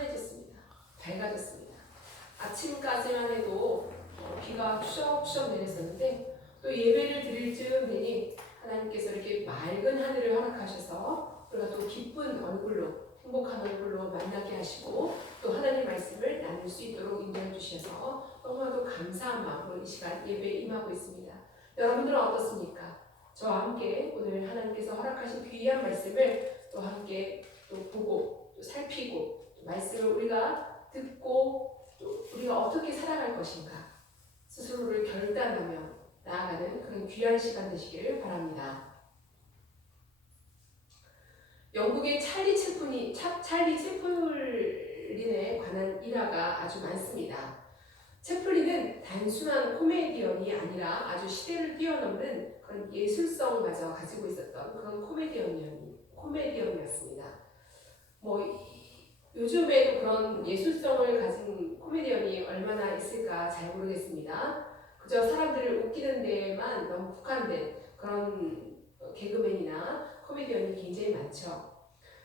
환해졌습니다. 밝아졌습니다. 아침까지만 해도 비가 추적추적 내렸었는데 또 예배를 드릴 즈음 되니 하나님께서 이렇게 맑은 하늘을 허락하셔서 우리가 또 기쁜 얼굴로 행복한 얼굴로 만나게 하시고 또 하나님 말씀을 나눌 수 있도록 인도해 주셔서 너무나도 감사한 마음으로 이 시간 예배에 임하고 있습니다. 여러분들은 어떻습니까? 저와 함께 오늘 하나님께서 허락하신 귀한 말씀을 또 함께 또 보고 또 살피고 또 말씀을 우리가 듣고 또 우리가 어떻게 살아갈 것인가 스스로를 결단하며 나아가는 그런 귀한 시간 되시기를 바랍니다. 영국의 찰리 채플린에 관한 일화가 아주 많습니다. 채플린은 단순한 코미디언이 아니라 아주 시대를 뛰어넘는 그런 예술성마저 가지고 있었던 그런 코미디언이었습니다. 요즘에도 그런 예술성을 가진 코미디언이 얼마나 있을까 잘 모르겠습니다. 그저 사람들을 웃기는 데에만 너무 국한된 그런 개그맨이나 코미디언이 굉장히 많죠.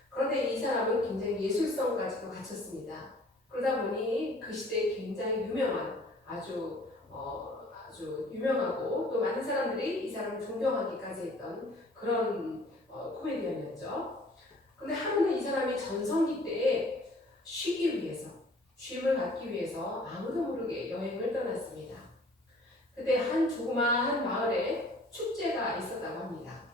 그런데 이 사람은 굉장히 예술성까지도 갖췄습니다. 그러다 보니 그 시대에 굉장히 유명한 아주 유명하고 또 많은 사람들이 이 사람을 존경하기까지 했던 그런 코미디언이었죠. 그런데 하루는 이 사람이 전성기 때에 쉼을 갖기 위해서 아무도 모르게 여행을 떠났습니다. 그때 한 조그마한 마을에 축제가 있었다고 합니다.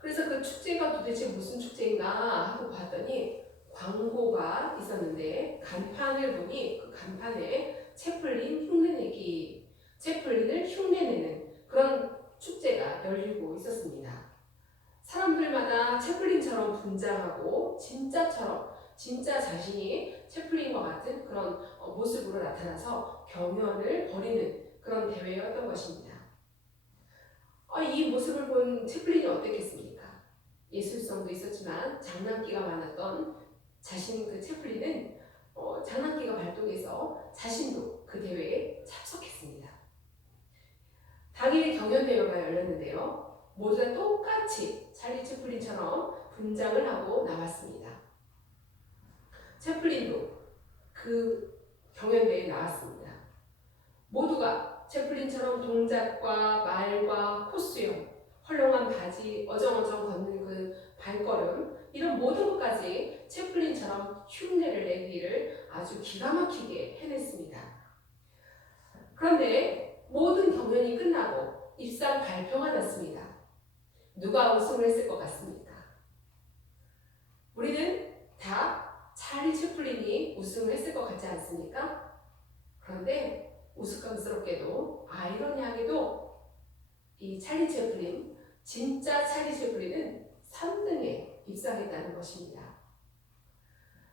그래서 그 축제가 도대체 무슨 축제인가 하고 봤더니 광고가 있었는데 간판을 보니 그 간판에 채플린을 흉내내는 그런 축제가 열리고 있었습니다. 사람들마다 채플린처럼 분장하고 진짜 자신이 채플린과 같은 그런 모습으로 나타나서 경연을 벌이는 그런 대회였던 것입니다. 이 모습을 본 채플린이 어땠겠습니까? 예술성도 있었지만 장난기가 많았던 그 채플린은 장난기가 발동해서 자신도 그 대회에 참석했습니다. 당일 경연 대회가 열렸는데요. 모두 다 똑같이 찰리 채플린처럼 분장을 하고 나왔습니다. 채플린도 그 경연대회에 나왔습니다. 모두가 채플린처럼 동작과 말과 코스염, 헐렁한 바지, 어정어정 걷는 그 발걸음 이런 모든 것까지 채플린처럼 흉내를 내기를 아주 기가 막히게 해냈습니다. 그런데 모든 경연이 끝나고 입상 발표가 났습니다. 누가 우승을 했을 것 같습니까? 우리는 다 찰리 채플린이 우승을 했을 것 같지 않습니까? 그런데 우스꽝스럽게도 아이러니하게도 이 진짜 찰리 채플린은 3등에 입상했다는 것입니다.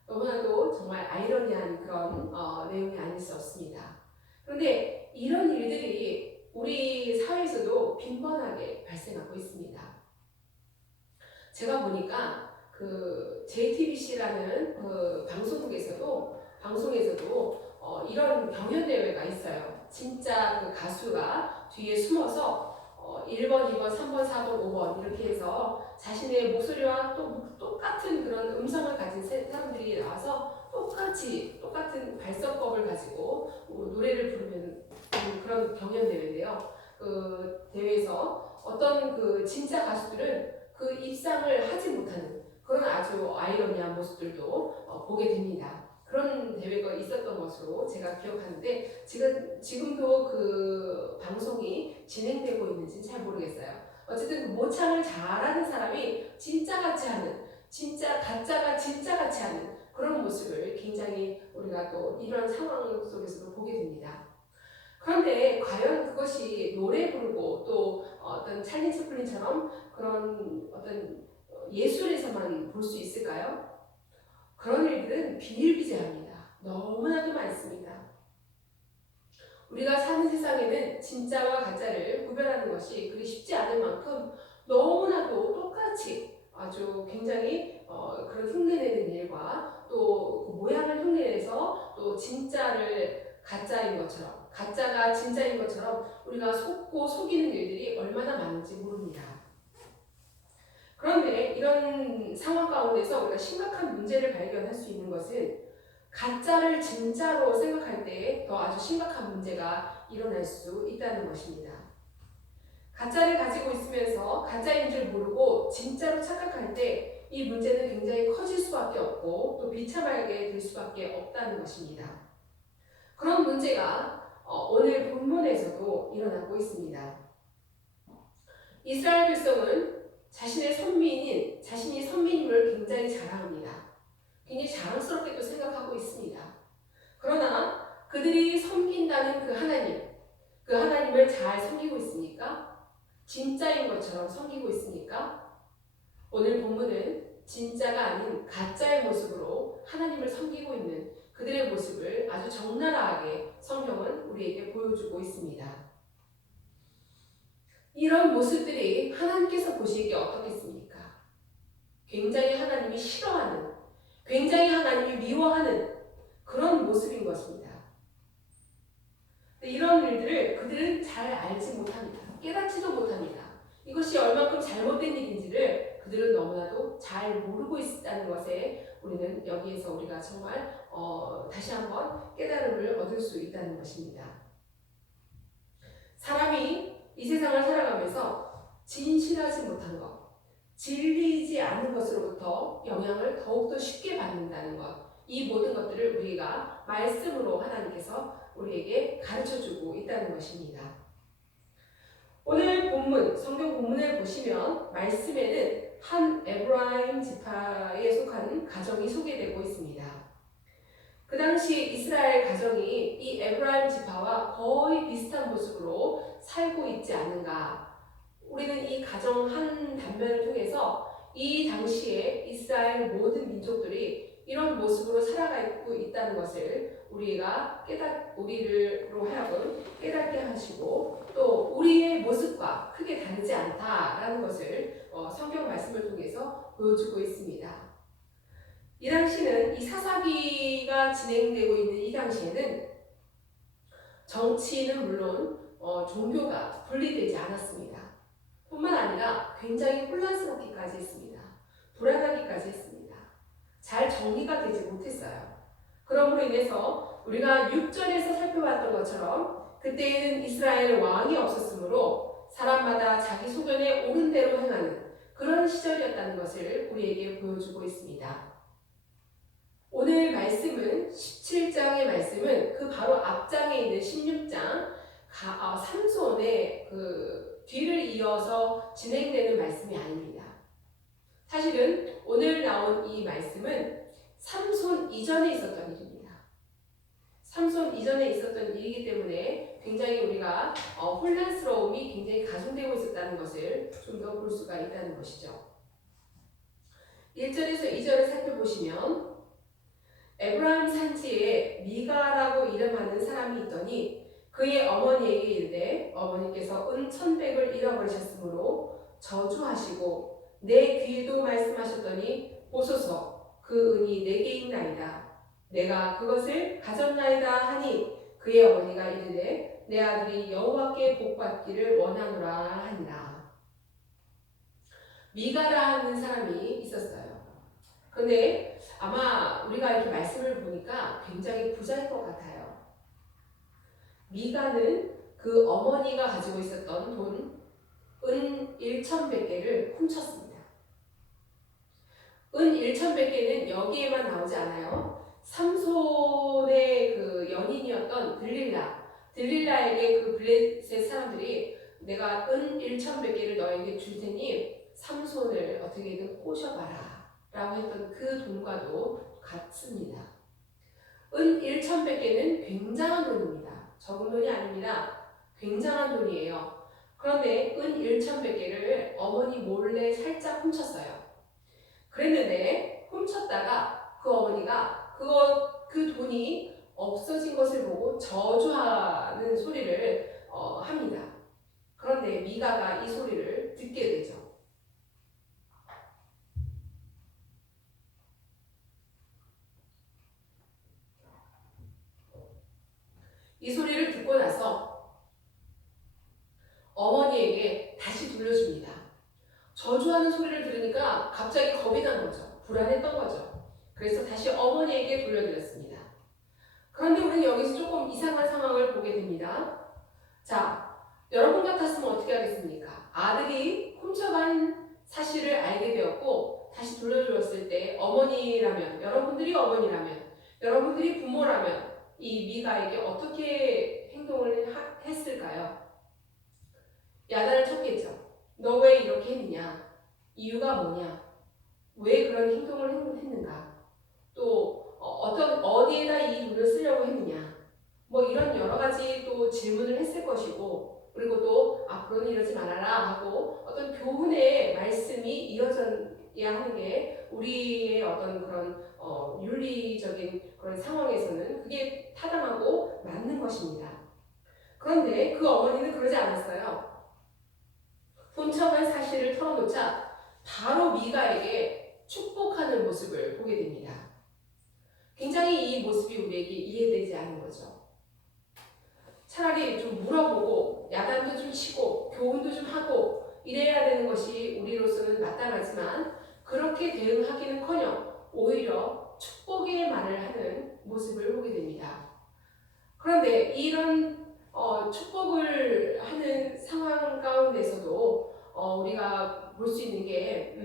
너무나도 정말 아이러니한 그런 내용이 아닐 수 없습니다. 그런데 이런 일들이 우리 사회에서도 빈번하게 발생하고 있습니다. 제가 보니까 그 JTBC라는 그 방송에서도 이런 경연대회가 있어요. 진짜 그 가수가 뒤에 숨어서 1번, 2번, 3번, 4번, 5번 이렇게 해서 자신의 목소리와 또 똑같은 그런 음성을 가진 사람들이 나와서 똑같은 발성법을 가지고 노래를 부르는 그런 경연대회인데요. 그 대회에서 어떤 그 진짜 가수들은 그 입상을 하지 못하는 그런 아주 아이러니한 모습들도 보게 됩니다. 그런 대회가 있었던 것으로 제가 기억하는데 지금도 그 방송이 진행되고 있는지는 잘 모르겠어요. 어쨌든 그 모창을 잘하는 사람이 가짜가 진짜 같이 하는 그런 모습을 굉장히 우리가 또 이런 상황 속에서도 보게 됩니다. 그런데 과연 그것이 노래 부르고 또 어떤 찰리 채플린처럼 그런 어떤 예술에서만 볼 수 있을까요? 그런 일들은 비일비재합니다. 너무나도 많습니다. 우리가 사는 세상에는 진짜와 가짜를 구별하는 것이 그리 쉽지 않을 만큼 너무나도 똑같이 아주 굉장히 그런 흉내내는 일과 또 그 모양을 흉내내서 또 진짜를 가짜인 것처럼 가짜가 진짜인 것처럼 우리가 속고 속이는 일들이 얼마나 많은지 모릅니다. 그런데 이런 상황 가운데서 우리가 심각한 문제를 발견할 수 있는 것은 가짜를 진짜로 생각할 때 더 아주 심각한 문제가 일어날 수 있다는 것입니다. 가짜를 가지고 있으면서 가짜인 줄 모르고 진짜로 착각할 때 이 문제는 굉장히 커질 수밖에 없고 또 비참하게 될 수밖에 없다는 것입니다. 그런 문제가 오늘 본문에서도 일어나고 있습니다. 이스라엘 백성은 자신이 선민임을 굉장히 자랑합니다. 굉장히 자랑스럽게도 생각하고 있습니다. 그러나 그들이 섬긴다는 그 하나님을 잘 섬기고 있습니까? 진짜인 것처럼 섬기고 있습니까? 오늘 본문은 진짜가 아닌 가짜의 모습으로 하나님을 섬기고 있는 그들의 모습을 아주 적나라하게 성경은 우리에게 보여주고 있습니다. 이런 모습들이 하나님께서 보시기에 어떻겠습니까? 굉장히 하나님이 싫어하는, 굉장히 하나님이 미워하는 그런 모습인 것입니다. 이런 일들을 그들은 잘 알지 못합니다. 깨닫지도 못합니다. 이것이 얼마큼 잘못된 일인지를 그들은 너무나도 잘 모르고 있다는 것에 우리는 여기에서 우리가 정말 다시 한번 깨달음을 얻을 수 있다는 것입니다. 사람이 이 세상을 살아가면서 진실하지 못한 것, 진리이지 않은 것으로부터 영향을 더욱더 쉽게 받는다는 것, 이 모든 것들을 우리가 말씀으로 하나님께서 우리에게 가르쳐주고 있다는 것입니다. 오늘 본문, 성경 본문을 보시면 말씀에는 한 에브라임 지파에 속한 가정이 소개되고 있습니다. 그 당시 이스라엘 가정이 이 에브라임 지파와 거의 비슷한 모습으로 살고 있지 않은가. 우리는 이 가정 한 단면을 통해서 이 당시에 이스라엘 모든 민족들이 이런 모습으로 살아가고 있다는 것을 우리로 하여금 깨닫게 하시고 또 우리의 모습과 크게 다르지 않다라는 것을 성경 말씀을 통해서 보여주고 있습니다. 이 당시는 이 사사기가 진행되고 있는 이 당시에는 정치는 물론 종교가 분리되지 않았습니다. 뿐만 아니라 굉장히 혼란스럽기까지 했습니다. 불안하기까지 했습니다. 잘 정리가 되지 못했어요. 그러므로 인해서 우리가 6절에서 살펴봤던 것처럼 그때에는 이스라엘 왕이 없었으므로 사람마다 자기 소견에 옳은 대로 행하는 그런 시절이었다는 것을 우리에게 보여주고 있습니다. 오늘 말씀은 17장의 말씀은 그 바로 앞장에 있는 16장 삼손의 그 뒤를 이어서 진행되는 말씀이 아닙니다. 사실은 오늘 나온 이 말씀은 삼손 이전에 있었던 일입니다. 삼손 이전에 있었던 일이기 때문에 굉장히 우리가 혼란스러움이 굉장히 가중되고 있었다는 것을 좀 더 볼 수가 있다는 것이죠. 1절에서 2절을 살펴보시면 에브라임 산지에 미가라고 이름하는 사람이 있더니 그의 어머니에게 이르되 어머니께서 은 1,100을 잃어버리셨으므로 저주하시고 내 귀에도 말씀하셨더니 보소서 그 은이 내게 있나이다. 내가 그것을 가졌나이다 하니 그의 어머니가 이르되 내 아들이 여호와께 복받기를 원하노라 하니라. 미가라 하는 사람이 있었어요. 그런데 아마 우리가 이렇게 말씀을 보니까 굉장히 부자일 것 같아요. 미가는 그 어머니가 가지고 있었던 돈, 은 1,100개를 훔쳤습니다. 은 1,100개는 여기에만 나오지 않아요. 삼손의 그 연인이었던 들릴라에게 그 블레셋 사람들이 내가 은 1,100개를 너에게 줄 테니 삼손을 어떻게든 꼬셔봐라 라고 했던 그 돈과도 같습니다. 은 1,100개는 굉장한 돈입니다. 적은 돈이 아닙니다. 굉장한 돈이에요. 그런데 은 1,100개를 어머니 몰래 살짝 훔쳤어요. 그랬는데 훔쳤다가 그 어머니가 그 돈이 없어진 것을 보고 저주하는 소리를 합니다. 그런데 미가가 이 소리를 듣게 되죠. 이 소리를 듣고 나서 어머니에게 다시 돌려줍니다. 저주하는 소리를 들으니까 어머니에게 돌려드렸습니다. 그런데 우리는 여기서 조금 이상한 상황을 보게 됩니다. 자, 여러분 같았으면 어떻게 하겠습니까? 아들이 훔쳐간 사실을 알게 되었고 다시 돌려주었을 때 어머니라면, 여러분들이 부모라면 이 미가에게 어떻게 행동을 했을까요? 야단을 쳤겠죠. 너 왜 이렇게 했느냐? 이유가 뭐냐? 왜 그런 행동을 했는가? 또 어디에다 이 돈을 쓰려고 했느냐? 뭐 이런 여러 가지 또 질문을 했을 것이고, 그리고 또 앞으로는 이러지 말아라 하고 어떤 교훈의 말씀이 이어져야 하는 게 우리의 어떤 그런 윤리적인 그런 상황에서는 그게 타당하고 맞는 것입니다. 그런데 그 어머니는 그러지 않았어요. 훔쳐간 사실을 털어놓자 바로 미가에게 축복하는 모습을 보게 됩니다. 굉장히 이 모습이 우리에게 이해되지 않는 거죠. 차라리 좀 물어보고 야단도 좀 치고 교훈도 좀 하고 이래야 되는 것이 우리로서는 마땅하지만 그렇게 대응하기는커녕 오히려 축복의 말을 하는 모습을 보게 됩니다. 그런데 이런 축복을 하는 상황 가운데서도 우리가 볼 수 있는 게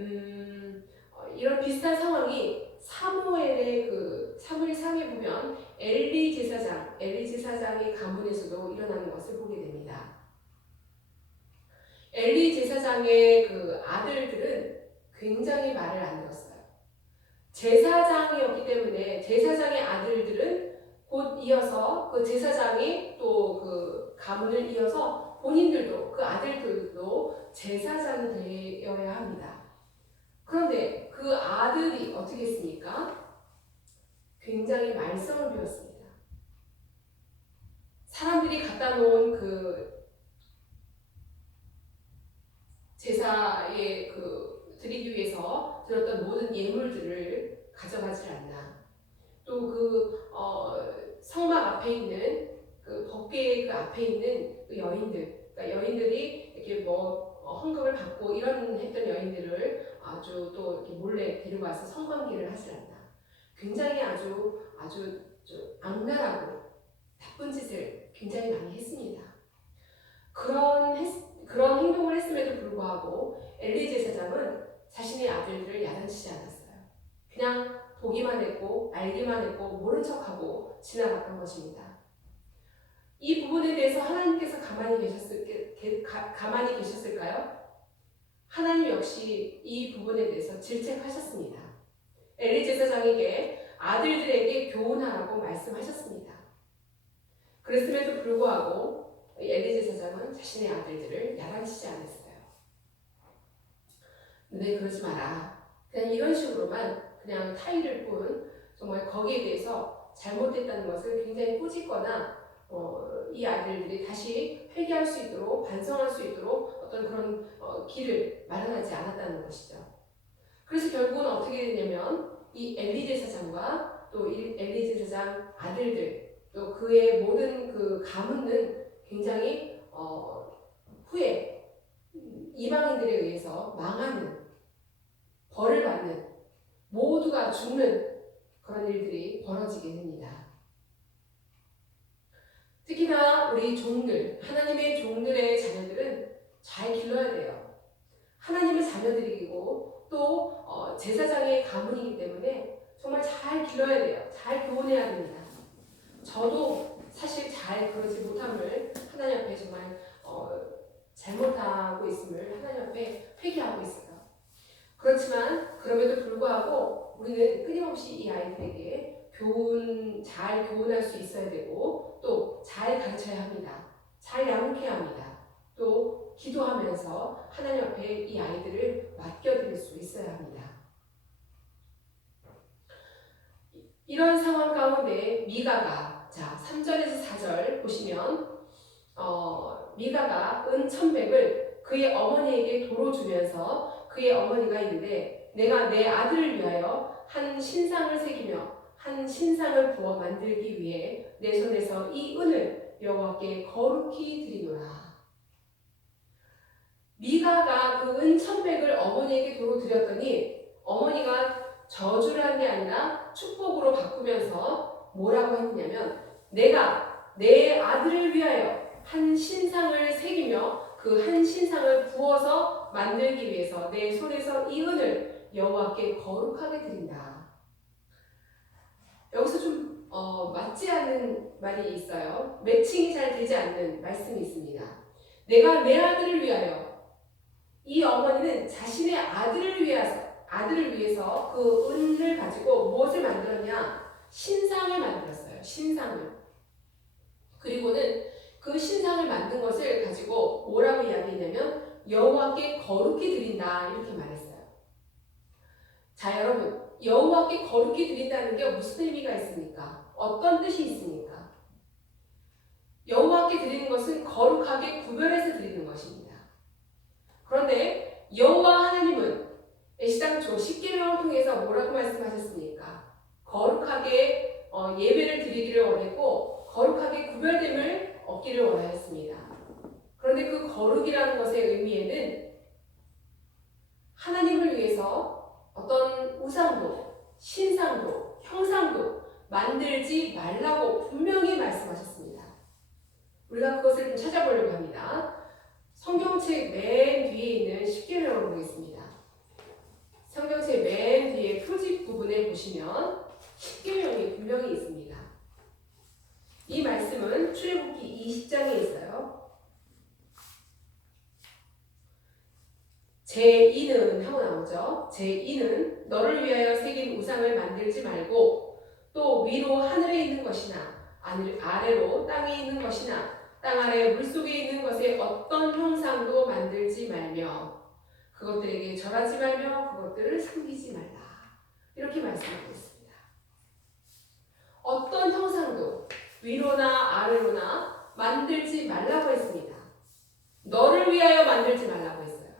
이런 비슷한 상황이 사무엘상에 보면 엘리 제사장의 가문에서도 일어나는 것을 보게 됩니다. 엘리 제사장의 그 아들들은 굉장히 말을 안 들었어요. 제사장이었기 때문에 제사장의 아들들은 곧 이어서 그 제사장이 또 그 가문을 이어서 본인들도 그 아들들도 제사장이 되어야 합니다. 그런데 그 아들이 어떻게 했습니까? 굉장히 말썽을 피웠습니다. 사람들이 갖다 놓은 그 제사에 드리기 위해서 들었던 모든 예물들을 가져가지 않나. 또 성막 앞에 있는 그 법궤의 그 앞에 있는 그 여인들, 그러니까 여인들이 이렇게 헌금을 받고 했던 여인들을 아주 또 이렇게 몰래 데려와서 성관계를 하지 않나. 굉장히 아주 악랄하고 나쁜 짓을 굉장히 많이 했습니다. 그런 행동을 했음에도 불구하고 엘리 제사장은 자신의 아들들을 야단치지 않았어요. 그냥 보기만 했고 알기만 했고 모른 척하고 지나갔던 것입니다. 이 부분에 대해서 하나님께서 가만히 계셨을까요? 하나님 역시 이 부분에 대해서 질책하셨습니다. 엘리 제사장에게 아들들에게 교훈하라고 말씀하셨습니다. 그랬음에도 불구하고 엘리 제사장은 자신의 아들들을 야단치지 않았어요. 너네 그러지 마라. 그냥 이런 식으로만 그냥 타이를 뿐 정말 거기에 대해서 잘못됐다는 것을 굉장히 꾸짖거나 이 아들들이 다시 회개할 수 있도록 반성할 수 있도록 어떤 그런 길을 마련하지 않았다는 것이죠. 그래서 결국은 어떻게 되냐면 이 엘리 제사장과 또 엘리 제사장 아들들 또 그의 모든 그 가문은 굉장히 후에 이방인들에 의해서 망하는 벌을 받는 모두가 죽는 그런 일들이 벌어지게 됩니다. 특히나 우리 하나님의 종들의 자녀들은 잘 길러야 돼요. 하나님의 자녀들이고 또 제사장의 가문이기 때문에 정말 잘 길러야 돼요. 잘 교훈해야 됩니다. 저도 사실 잘 그러지 못함을 하나님 앞에 정말 잘못하고 있음을 하나님 앞에 회개하고 있어요. 그렇지만 그럼에도 불구하고 우리는 끊임없이 이 아이들에게 잘 교훈할 수 있어야 되고 또 잘 가르쳐야 합니다. 잘 양육해야 합니다. 또 기도하면서 하나님 앞에 이 아이들을 맡겨드릴 수 있어야 합니다. 이런 상황 가운데 미가가 3절에서 4절 보시면 미가가 은 1,100을 그의 어머니에게 도로 주면서 그의 어머니가 이르되 내가 내 아들을 위하여 한 신상을 새기며 한 신상을 부어 만들기 위해 내 손에서 이 은을 여호와께 거룩히 드리노라. 미가가 그 은 1,100을 어머니에게 도로 드렸더니 어머니가 저주를 한 게 아니라 축복으로 바꾸면서 뭐라고 했냐면 내가 내 아들을 위하여 한 신상을 새기며 그 한 신상을 부어서 만들기 위해서 내 손에서 이 은을 여호와께 거룩하게 드린다. 여기서 좀 맞지 않는 말이 있어요. 매칭이 잘 되지 않는 말씀이 있습니다. 내가 내 아들을 위하여, 이 어머니는 자신의 아들을 위해서 그 은을 가지고 무엇을 만들었냐? 신상을 만들었어요. 신상을. 그리고는 그 신상을 만든 것을 가지고 뭐라고 이야기했냐면 여호와께 거룩히 드린다 이렇게 말했어요. 자, 여러분, 여호와께 거룩히 드린다는 게 무슨 의미가 있습니까? 어떤 뜻이 있습니까? 여호와께 드리는 것은 거룩하게 구별해서 드리는 것입니다. 그런데 여호와 하나님은 애시당초 십계명을 통해서 뭐라고 말씀하셨습니까? 거룩하게 예배를 드리기를 원했고 거룩하게 구별됨을 얻기를 원하였습니다. 그런데 그 거룩이라는 것의 의미에는 하나님을 위해서 어떤 우상도, 신상도, 형상도 만들지 말라고 분명히 말씀하셨습니다. 우리가 그것을 좀 찾아보려고 합니다. 성경책 맨 뒤에 있는 십계명을 보겠습니다. 성경책 맨 뒤에 표지 부분에 보시면 십계명이 분명히 있습니다. 이 말씀은 출애굽기 20장에 있어요. 제2는 하고 나오죠. 제2는 너를 위하여 새긴 우상을 만들지 말고 또 위로 하늘에 있는 것이나 아래로 땅에 있는 것이나 땅 아래 물속에 있는 것에 어떤 형상도 만들지 말며 그것들에게 절하지 말며 그것들을 섬기지 말라. 이렇게 말씀하고 있습니다. 어떤 형상도 위로나 아래로나 만들지 말라고 했습니다. 너를 위하여 만들지 말라고 했어요.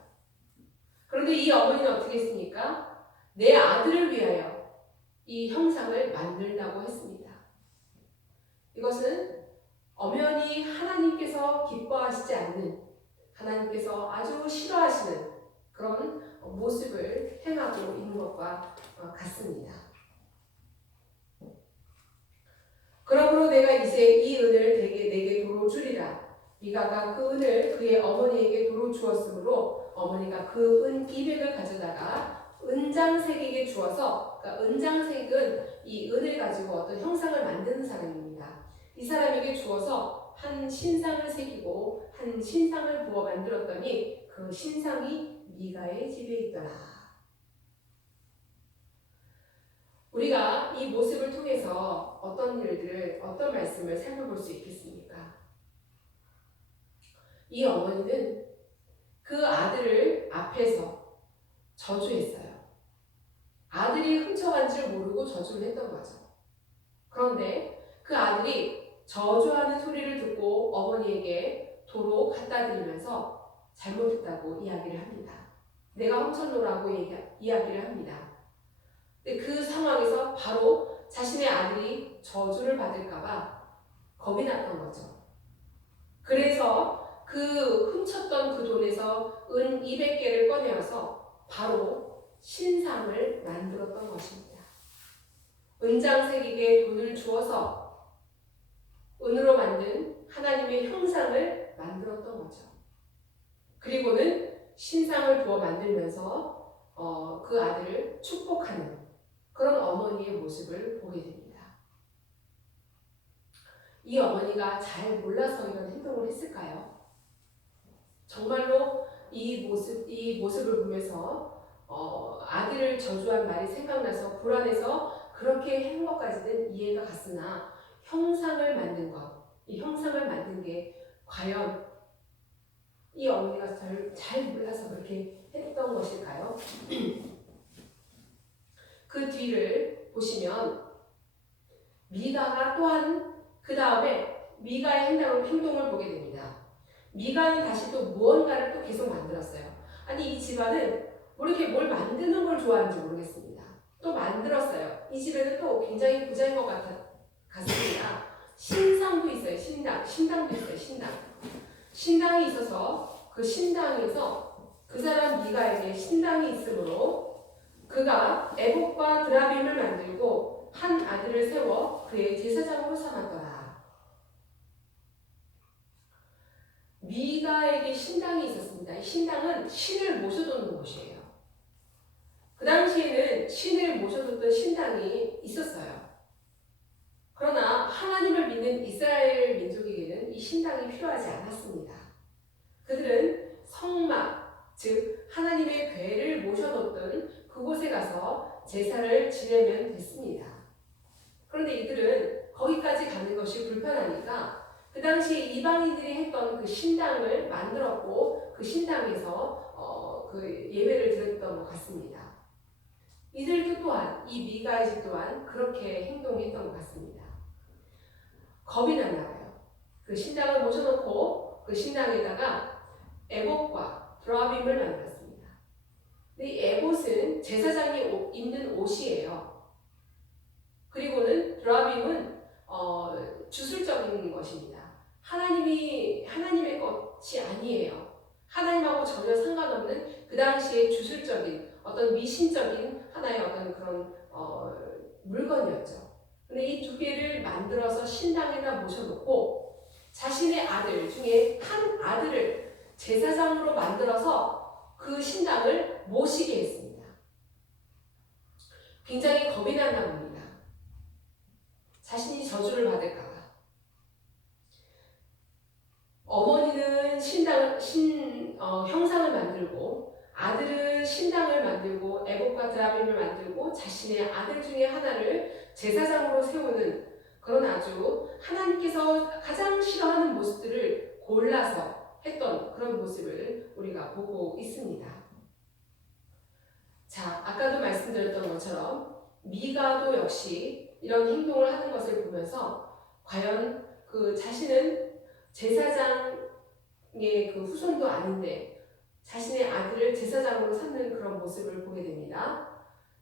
그런데 이 어머니는 어떻게 했습니까? 내 아들을 위하여 이 형상을 만들다고 했습니다. 이것은 엄연히 하나님께서 기뻐하시지 않는, 하나님께서 아주 싫어하시는 그런 모습을 행하고 있는 것과 같습니다. 그러므로 내가 이제 이 은을 내게 도로 주리라. 미가가 그 은을 그의 어머니에게 도로 주었으므로 어머니가 그 은 200을 가져다가 은장색에게 주어서, 그러니까 은장색은 이 은을 가지고 어떤 형상을 만드는 사람입니다. 이 사람에게 주어서 한 신상을 새기고 한 신상을 부어 만들었더니 그 신상이 미가의 집에 있더라. 우리가 이 모습을 통해서 어떤 일들을, 어떤 말씀을 살펴볼 수 있겠습니까? 이 어머니는 그 아들을 앞에서 저주했어요. 아들이 훔쳐간 줄 모르고 저주를 했던 거죠. 그런데 그 아들이 저주하는 소리를 듣고 어머니에게 도로 갖다 드리면서 잘못했다고 이야기를 합니다. 내가 훔쳐놓으라고 이야기를 합니다. 근데 그 상황에서 바로 자신의 아들이 저주를 받을까봐 겁이 났던 거죠. 그래서 그 훔쳤던 그 돈에서 은 200개를 꺼내어서 바로 신상을 만들었던 것입니다. 은장색에게 돈을 주어서 은으로 만든 하나님의 형상을 만들었던 거죠. 그리고는 신상을 부어 만들면서 그 아들을 축복하는 그런 어머니의 모습을 보게 됩니다. 이 어머니가 잘 몰라서 이런 행동을 했을까요? 정말로 이 모습을 보면서 아들을 저주한 말이 생각나서 불안해서 그렇게 한 것까지는 이해가 갔으나 형상을 만든 것, 이 형상을 만든 게 과연 이 어머니가 잘 몰라서 그렇게 했던 것일까요? 그 뒤를 보시면 미가가 또한 그 다음에 미가의 행동을 보게 됩니다. 미가는 다시 또 무언가를 또 계속 만들었어요. 아니 이 집안은 뭐 이렇게 뭘 만드는 걸 좋아하는지 모르겠습니다. 또 만들었어요. 이 집에는 또 굉장히 부자인 것 같습니다. 신상도 있어요. 신당도 있어요. 신당이 있어서 그 신당에서 그 사람 미가에게 신당이 있으므로 그가 에봇과 드라빔을 만들고 한 아들을 세워 그의 제사장으로 삼았더라. 미가에게 신당이 있었습니다. 이 신당은 신을 모셔두는 곳이에요. 그 당시에는 신을 모셔뒀던 신당이 있었어요. 그러나 하나님을 믿는 이스라엘 민족에게는 이 신당이 필요하지 않았습니다. 그들은 성막, 즉 하나님의 궤를 모셔뒀던 그곳에 가서 제사를 지내면 됐습니다. 그런데 이들은 거기까지 가는 것이 불편하니까 그 당시 이방인들이 했던 그 신당을 만들었고 그 신당에서 그 예배를 드렸던 것 같습니다. 이들도 또한 이 미가의 집 또한 그렇게 행동했던 것 같습니다. 겁이 났나 봐요. 그 신당을 모셔놓고 그 신당에다가 에봇과 드라빔을 만들었습니다. 근데 이 에봇은 제사장이 입는 옷이에요. 그리고는 드라빔은 주술적인 것입니다. 하나님의 것이 아니에요. 하나님하고 전혀 상관없는 그 당시의 주술적인 어떤 미신적인 하나의 어떤 그런 물건이었죠. 근데 이 두 개를 만들어서 신당에다 모셔놓고 자신의 아들 중에 한 아들을 제사장으로 만들어서 그 신당을 모시게 했습니다. 굉장히 겁이 났나 봅니다. 자신이 저주를 받을까봐. 어머니는 형상을 만들고 아들은 신당을 만들고 에봇과 드라빔을 만들고 자신의 아들 중에 하나를 제사장으로 세우는 그런 아주 하나님께서 가장 싫어하는 모습들을 골라서 했던 그런 모습을 우리가 보고 있습니다. 자, 아까도 말씀드렸던 것처럼 미가도 역시 이런 행동을 하는 것을 보면서 과연 그 자신은 제사장의 그 후손도 아닌데 자신의 아들을 제사장으로 삼는 그런 모습을 보게 됩니다.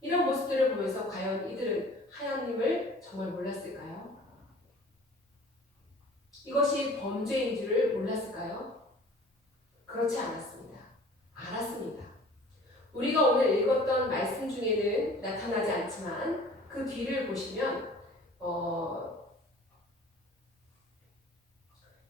이런 모습들을 보면서 과연 이들은 하나님을 정말 몰랐을까요? 이것이 범죄인 줄을 몰랐을까요? 그렇지 않았습니다. 알았습니다. 우리가 오늘 읽었던 말씀 중에는 나타나지 않지만 그 뒤를 보시면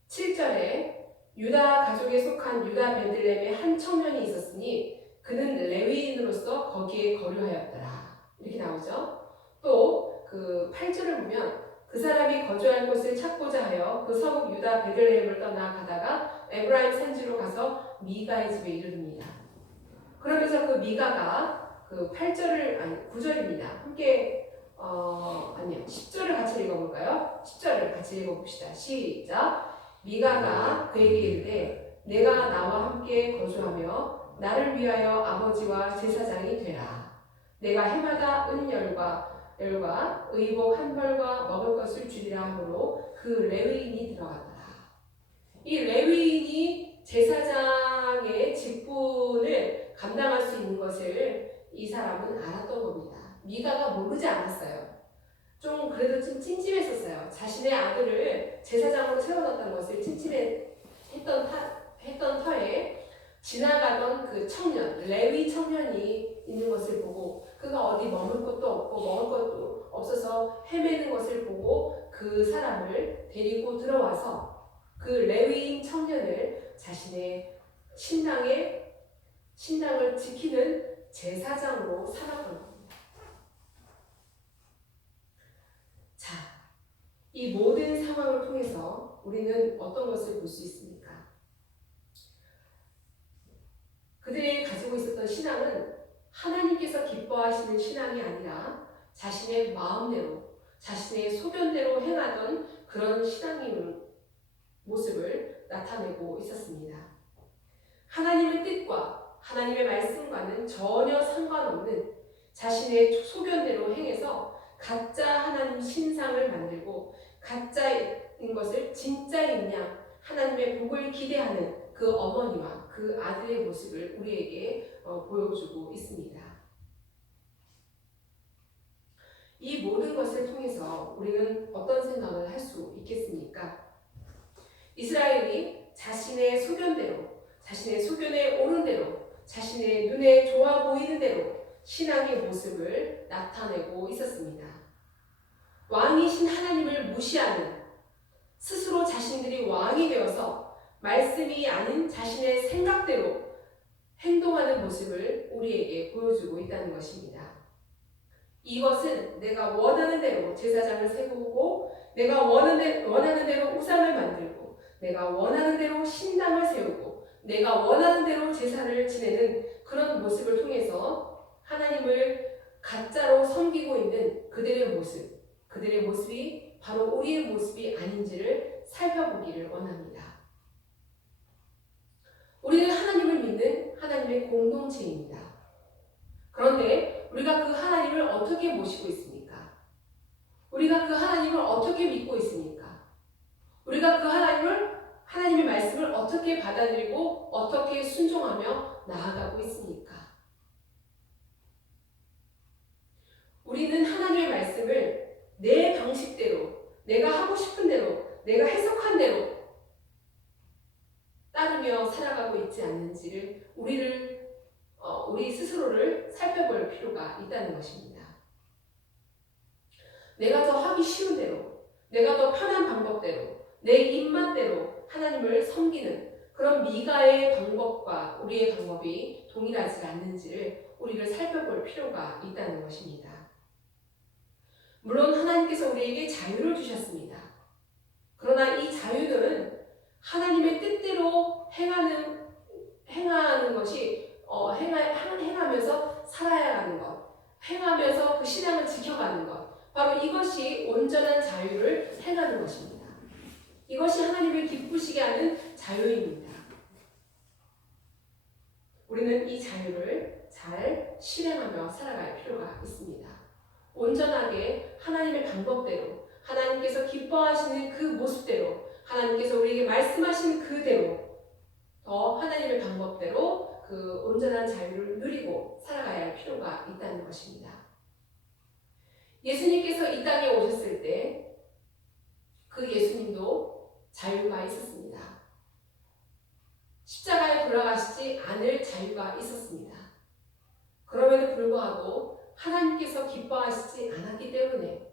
7절에 유다 가족에 속한 유다 베들레헴에 한 청년이 있었으니 그는 레위인으로서 거기에 거류하였더라. 이렇게 나오죠. 또 그 8절을 보면 그 사람이 거주할 곳을 찾고자 하여 그 서북 유다 베들레헴을 떠나 가다가 에브라임 산지로 가서 미가의 집에 이르릅니다. 그러면서 그 미가가 그 9절입니다. 함께 아니요 10절을 같이 읽어볼까요? 10절을 같이 읽어봅시다. 시작. 미가가 그에게 이르되 내가 나와 함께 거주하며 나를 위하여 아버지와 제사장이 되라. 내가 해마다 은열과 의복 한 벌과 먹을 것을 주리라 하므로 그 레위인이 들어갔더라. 이 레위인이 제사장의 직분을 감당할 수 있는 것을 이 사람은 알았던 겁니다. 미가가 모르지 않았어요. 좀 그래도 좀 찜찜했었어요. 자신의 아들을 제사장으로 세워놨다는 것을 찜찜했던 터에 지나가던 그 청년, 레위 청년이 있는 것을 보고 그가 어디 머물 곳도 없고 먹을 것도 없어서 헤매는 것을 보고 그 사람을 데리고 들어와서 그 레위인 청년을 자신의 신당을 지키는 제사장으로 삼았던 겁니다. 자, 이 모든 상황을 통해서 우리는 어떤 것을 볼 수 있습니까? 그들이 가지고 있었던 신앙은 하나님께서 기뻐하시는 신앙이 아니라 자신의 마음대로, 자신의 소견대로 행하던 그런 신앙의 모습을 나타내고 있었습니다. 하나님의 뜻과 하나님의 말씀과는 전혀 상관없는 자신의 소견대로 행해서 가짜 하나님 신상을 만들고 가짜인 것을 진짜인 양 하나님의 복을 기대하는 그 어머니와 그 아들의 모습을 우리에게 보여주고 있습니다. 이 모든 것을 통해서 우리는 어떤 생각을 할 수 있겠습니까? 이스라엘이 자신의 소견대로, 자신의 소견에 오른 대로, 자신의 눈에 좋아 보이는 대로 신앙의 모습을 나타내고 있었습니다. 왕이신 하나님을 무시하는, 스스로 자신들이 왕이 되어서 말씀이 아닌 자신의 생각대로 행동하는 모습을 우리에게 보여주고 있다는 것입니다. 이것은 내가 원하는 대로 제사장을 세우고, 내가 원하는 대로 우상을 만들고, 내가 원하는 대로 신당을 세우고, 내가 원하는 대로 제사를 지내는 그런 모습을 통해서 하나님을 가짜로 섬기고 있는 그들의 모습이 바로 우리의 모습이 아닌지를 살펴보기를 원합니다. 우리는 하나님을 믿는 하나님의 공동체입니다. 그런데 우리가 그 하나님을 어떻게 모시고 있습니까? 우리가 그 하나님을 어떻게 믿고 있습니까? 우리가 그 하나님의 말씀을 어떻게 받아들이고 어떻게 순종하며 나아가고 있습니까? 우리는 하나님의 말씀을 내 방식대로, 내가 하고 싶은 대로, 내가 해석한 대로 따르며 살아가고 있지 않는지를 우리 스스로를 살펴볼 필요가 있다는 것입니다. 내가 더 하기 쉬운 대로, 내가 더 편한 방법대로, 내 입맛대로 하나님을 섬기는 그런 미가의 방법과 우리의 방법이 동일하지 않는지를 우리를 살펴볼 필요가 있다는 것입니다. 물론 하나님께서 우리에게 자유를 주셨습니다. 그러나 이 자유는 하나님의 뜻대로 행하는 것이 행하면서 살아야 하는 것, 행하면서 그 신앙을 지켜가는 것, 바로 이것이 온전한 자유를 행하는 것입니다. 이것이 하나님을 기쁘시게 하는 자유입니다. 우리는 이 자유를 잘 실행하며 살아갈 필요가 있습니다. 온전하게 하나님의 방법대로, 하나님께서 기뻐하시는 그 모습대로, 하나님께서 우리에게 말씀하신 그대로 더 하나님의 방법대로 그 온전한 자유를 누리고 살아가야 할 필요가 있다는 것입니다. 예수님께서 이 땅에 오셨을 때 그 예수님도 자유가 있었습니다. 십자가에 돌아가시지 않을 자유가 있었습니다. 그럼에도 불구하고 하나님께서 기뻐하시지 않았기 때문에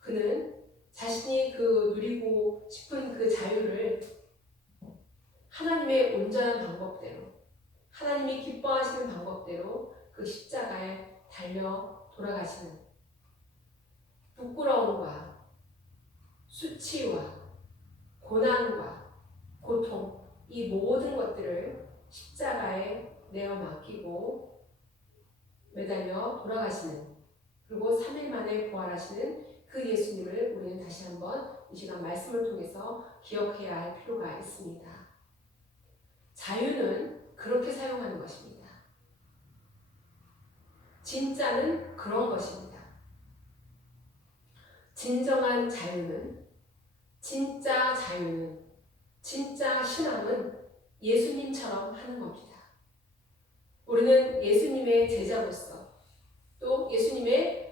그는 자신이 누리고 싶은 그 자유를 하나님의 온전한 방법대로, 하나님이 기뻐하시는 방법대로 그 십자가에 달려 돌아가시는 부끄러움과 수치와 고난과 고통, 이 모든 것들을 십자가에 내어 맡기고 매달려 돌아가시는, 그리고 3일 만에 부활하시는 그 예수님을 우리는 다시 한번 이 시간 말씀을 통해서 기억해야 할 필요가 있습니다. 자유는 그렇게 사용하는 것입니다. 진짜는 그런 것입니다. 진정한 자유는, 진짜 자유는, 진짜 신앙은 예수님처럼 하는 겁니다. 우리는 예수님의 제자로서 또 예수님을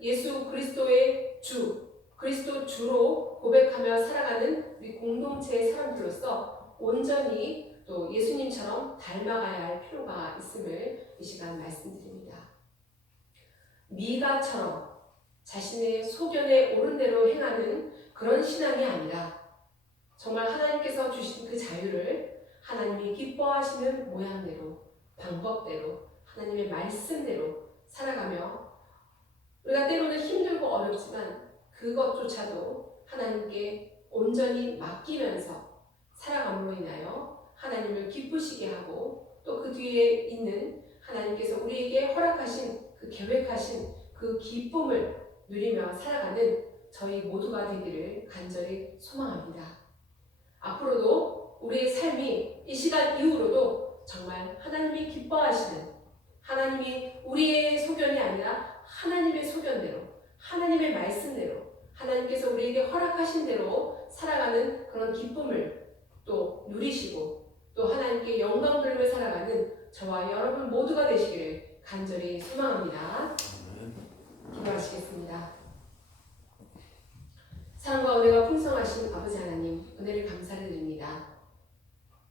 예수 그리스도의 주, 그리스도 주로 고백하며 살아가는 우리 공동체의 사람들로서 온전히 또 예수님처럼 닮아가야 할 필요가 있음을 이 시간 말씀드립니다. 미가처럼 자신의 소견에 옳은 대로 행하는 그런 신앙이 아니라 정말 하나님께서 주신 그 자유를 하나님이 기뻐하시는 모양대로, 방법대로, 하나님의 말씀대로 살아가며 우리가 때로는 힘들고 어렵지만 그것조차도 하나님께 온전히 맡기면서 살아감으로 인하여 하나님을 기쁘시게 하고 또 그 뒤에 있는 하나님께서 우리에게 허락하신 그 계획하신 그 기쁨을 누리며 살아가는 저희 모두가 되기를 간절히 소망합니다. 앞으로도 우리의 삶이 이 시간 이후로도 정말 하나님이 기뻐하시는, 하나님이 우리의 소견이 아니라 하나님의 소견대로, 하나님의 말씀대로, 하나님께서 우리에게 허락하신 대로 살아가는 그런 기쁨을 또 누리시고 또 하나님께 영광 돌리며 살아가는 저와 여러분 모두가 되시기를 간절히 소망합니다. 기도하시겠습니다. 사랑과 은혜가 풍성하신 아버지 하나님, 은혜를 감사를 드립니다.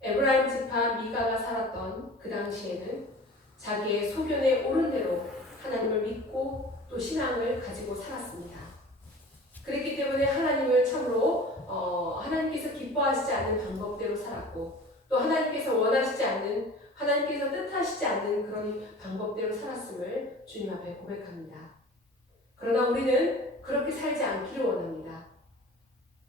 에브라임 지파 미가가 살았던 그 당시에는 자기의 소견에 옳은 대로 하나님을 믿고 또 신앙을 가지고 살았습니다. 그랬기 때문에 하나님을 참으로 하나님께서 기뻐하시지 않는 방법대로 살았고 또 하나님께서 원하시지 않는 하나님께서 뜻하시지 않는 그런 방법대로 살았음을 주님 앞에 고백합니다. 그러나 우리는 그렇게 살지 않기를 원합니다.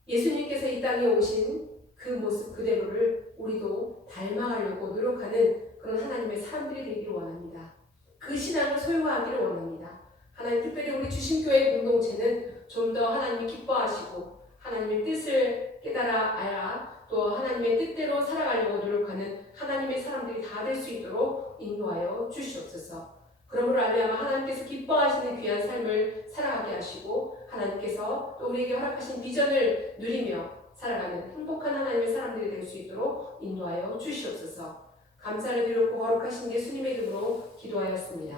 예수님께서 이 땅에 오신 그 모습 그대로를 우리도 닮아가려고 노력하는 그런 하나님의 사람들이 되기를 원합니다. 그 신앙을 소유하기를 원합니다. 하나님 특별히 우리 주심교회 공동체는 좀 더 하나님이 기뻐하시고 하나님의 뜻을 깨달아 알아 또 하나님의 뜻대로 살아가려고 노력하는 하나님의 사람들이 다 될 수 있도록 인도하여 주시옵소서. 그러므로 알면 하나님께서 기뻐하시는 귀한 삶을 살아가게 하시고 하나님께서 또 우리에게 허락하신 비전을 누리며 살아가는 행복한 하나님의 사람들이 될 수 있도록 인도하여 주시옵소서. 감사를 드렸고 거룩하신 예수님의 이름으로 기도하였습니다.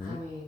아멘.